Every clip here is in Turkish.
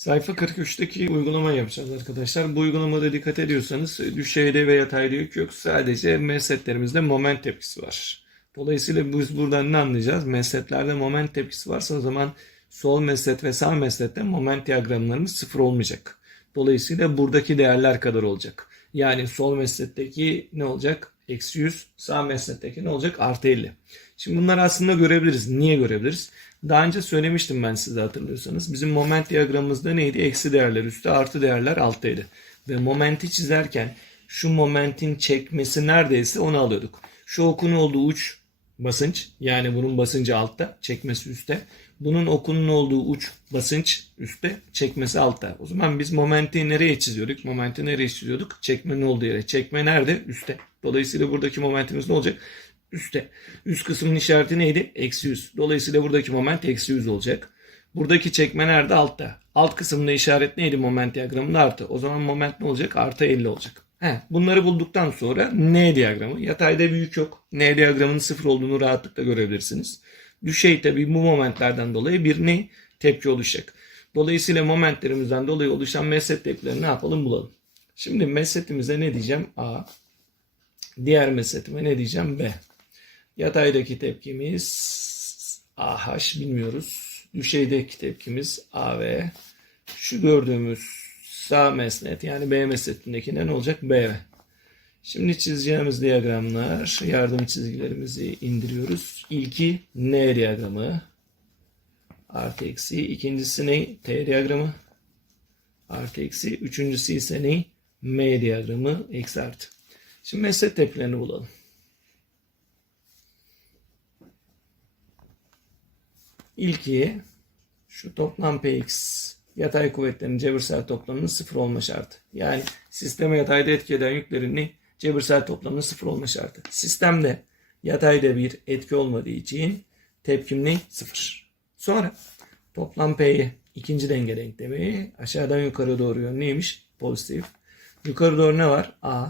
Sayfa 43'teki uygulama yapacağız arkadaşlar. Bu uygulamada dikkat ediyorsanız düşeyde ve yatayda yük yok. Sadece mesletlerimizde moment tepkisi var. Dolayısıyla biz buradan ne anlayacağız? Mesletlerde moment tepkisi varsa o zaman sol meslet ve sağ meslette moment diyagramlarımız sıfır olmayacak. Dolayısıyla buradaki değerler kadar olacak. Yani sol mesletteki ne olacak? Eksi 100. Sağ mesletteki ne olacak? Artı 50. Şimdi bunları aslında görebiliriz. Niye görebiliriz? Daha önce söylemiştim ben size hatırlıyorsanız. Bizim moment diyagramımızda neydi? Eksi değerler üstte, artı değerler alttaydı. Ve momenti çizerken şu momentin çekmesi neredeyse onu alıyorduk. Şu okun olduğu uç basınç yani bunun basıncı altta, çekmesi üstte. Bunun okunun olduğu uç basınç üstte, çekmesi altta. O zaman biz momenti nereye çiziyorduk? Momenti nereye çiziyorduk? Çekmenin olduğu yere. Çekme nerede? Üstte. Dolayısıyla buradaki momentimiz ne olacak? Üstte. Üst kısmın işareti neydi? Eksi 100. Dolayısıyla buradaki moment eksi 100 olacak. Buradaki çekme nerede? Altta. Alt kısmında işaret neydi moment diyagramında? Artı. O zaman moment ne olacak? Artı 50 olacak. He, bunları bulduktan sonra N diyagramı. Yatayda bir yük yok. N diyagramının sıfır olduğunu rahatlıkla görebilirsiniz. Düşey tabii bu momentlerden dolayı bir ne? Tepki oluşacak. Dolayısıyla momentlerimizden dolayı oluşan meslet tepkilerini ne yapalım bulalım. Şimdi mesletimize ne diyeceğim? A. Diğer mesletime ne diyeceğim? B. Yataydaki tepkimiz AH bilmiyoruz. Düşeydeki tepkimiz AV. Şu gördüğümüz sağ mesnet yani B mesnetindeki ne olacak? BV. Şimdi çizeceğimiz diyagramlar yardım çizgilerimizi indiriyoruz. İlki N diyagramı. Artı eksi. İkincisi ne? T diyagramı. Artı eksi. Üçüncüsü ise ne? M diyagramı. Eksi artı. Şimdi meslet tepkilerini bulalım. İlki şu toplam Px yatay kuvvetlerin cebirsel toplamının sıfır olma şartı. Yani sisteme yatayda etki eden yüklerin cebirsel toplamının sıfır olma şartı. Sistemde yatayda bir etki olmadığı için tepkim ne? Sıfır. Sonra toplam P'yi ikinci denge denklemi aşağıdan yukarı doğru yön neymiş? Pozitif. Yukarı doğru ne var? A.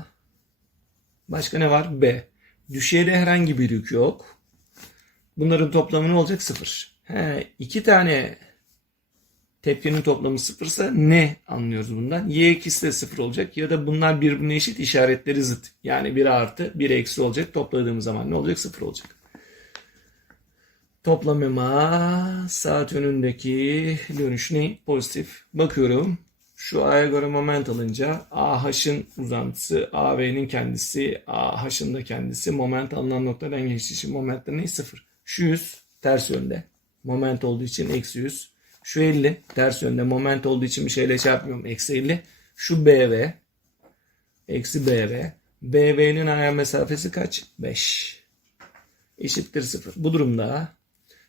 Başka ne var? B. Düşeyde herhangi bir yük yok. Bunların toplamı ne olacak? Sıfır. He, iki tane tepkinin toplamı sıfırsa ne anlıyoruz bundan? Y ikisi de sıfır olacak ya da bunlar birbirine eşit işaretleri zıt. Yani bir artı bir eksi olacak. Topladığımız zaman ne olacak? Sıfır olacak. Toplamıma saat yönündeki dönüş ne? Pozitif. Bakıyorum. Şu A'ya göre moment alınca AH'ın uzantısı, AV'nin kendisi, AH'ın da kendisi moment alınan noktadan geçtiği için momentler ne? Sıfır. Şu 100 ters yönde. Moment olduğu için eksi 100. Şu 50 ters yönde moment olduğu için bir şeyle çarpmıyorum. Eksi 50. Şu BV eksi BV. BV'nin aya mesafesi kaç? 5. Eşittir 0. Bu durumda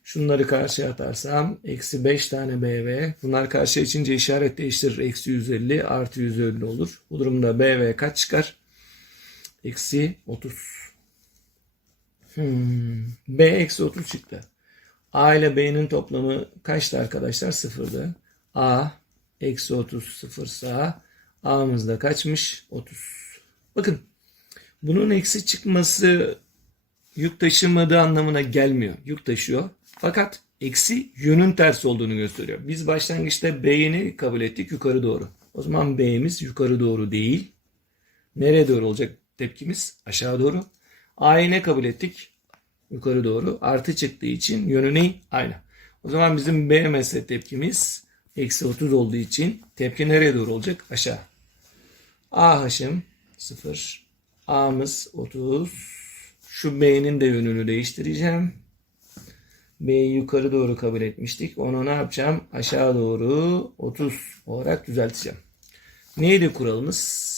şunları karşıya atarsam eksi 5 tane BV. Bunlar karşıya içince işaret değiştirir. Eksi 150 artı 150 olur. Bu durumda BV kaç çıkar? Eksi 30. Hmm. B eksi 30 çıktı. A ile B'nin toplamı kaçtı arkadaşlar? Sıfırdı. A eksi 30 sıfırsa A'mız da kaçmış? 30. Bakın bunun eksi çıkması yük taşımadığı anlamına gelmiyor. Yük taşıyor. Fakat eksi yönün tersi olduğunu gösteriyor. Biz başlangıçta B'ni kabul ettik yukarı doğru. O zaman B'miz yukarı doğru değil. Nereye doğru olacak tepkimiz? Aşağı doğru. A'yı ne kabul ettik? Yukarı doğru artı çıktığı için yönü ne? Aynı. O zaman bizim B mesle tepkimiz eksi 30 olduğu için tepki nereye doğru olacak? Aşağı. A haşım 0. A'mız 30. Şu B'nin de yönünü değiştireceğim. B'yi yukarı doğru kabul etmiştik. Onu ne yapacağım? Aşağı doğru 30 olarak düzelteceğim. Neydi kuralımız?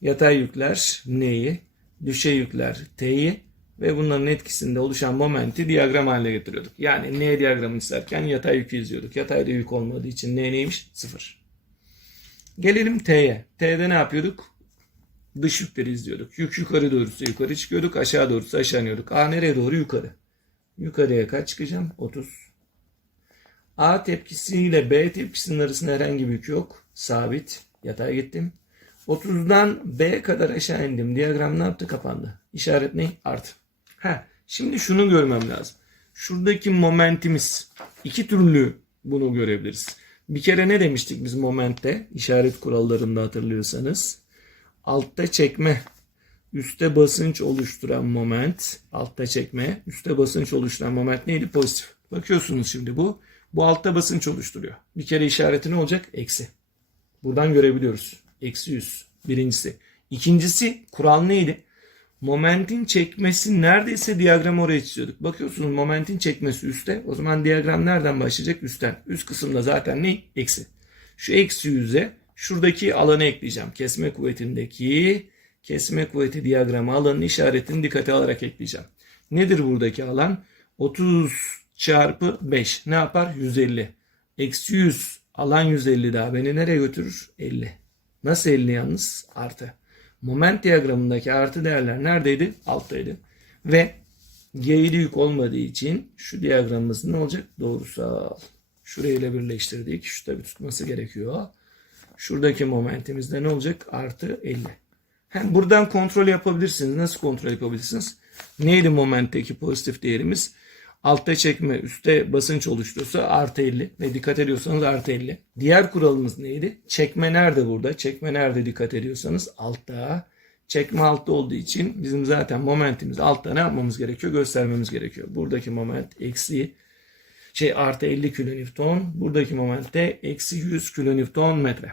Yatay yükler N'yi, düşey yükler T'yi, ve bunların etkisinde oluşan momenti diyagram haline getiriyorduk. Yani N diyagramını çizerken yatay yükü izliyorduk. Yatayda yük olmadığı için N neymiş? Sıfır. Gelelim T'ye. T'de ne yapıyorduk? Dış yükleri izliyorduk. Yük yukarı doğrusu yukarı çıkıyorduk. Aşağı doğrusu aşağı iniyorduk. A nereye doğru? Yukarı. Yukarıya kaç çıkacağım? 30. A tepkisiyle B tepkisinin arasında herhangi bir yük yok. Sabit. Yatay gittim. 30'dan B kadar aşağı indim. Diyagram ne yaptı? Kapandı. İşaret ne? Artı. Ha, şimdi şunu görmem lazım. Şuradaki momentimiz iki türlü bunu görebiliriz. Bir kere ne demiştik biz momentte? İşaret kurallarında hatırlıyorsanız. Altta çekme, üstte basınç oluşturan moment. Altta çekme, üstte basınç oluşturan moment neydi? Pozitif. Bakıyorsunuz şimdi bu. Bu altta basınç oluşturuyor. Bir kere işareti ne olacak? Eksi. Buradan görebiliyoruz. Eksi 100. Birincisi. İkincisi kural neydi? Momentin çekmesi neredeyse diyagramı oraya çiziyorduk. Bakıyorsunuz momentin çekmesi üstte. O zaman diyagram nereden başlayacak? Üstten. Üst kısımda zaten ne? Eksi. Şu eksi yüze şuradaki alanı ekleyeceğim. Kesme kuvvetindeki kesme kuvveti diyagramı alanın işaretini dikkate alarak ekleyeceğim. Nedir buradaki alan? 30 çarpı 5 ne yapar? 150. Eksi 100 alan 150 daha beni nereye götürür? 50. Nasıl 50 yalnız? Artı. Moment diyagramındaki artı değerler neredeydi? Alttaydı. Ve G'li yük olmadığı için şu diyagramımız ne olacak? Doğrusal. Şurayla birleştirdik. Şu tabi tutması gerekiyor. Şuradaki momentimizde ne olacak? Artı 50. Hem buradan kontrol yapabilirsiniz. Nasıl kontrol yapabilirsiniz? Neydi momentteki pozitif değerimiz? Altta çekme, üstte basınç oluşturursa artı 50. Ve dikkat ediyorsanız artı 50. Diğer kuralımız neydi? Çekme nerede burada? Çekme nerede dikkat ediyorsanız altta. Çekme altta olduğu için bizim zaten momentimiz altta ne yapmamız gerekiyor? Göstermemiz gerekiyor. Buradaki moment eksi şey artı 50 kilonewton. Buradaki moment de eksi 100 kilonewton metre.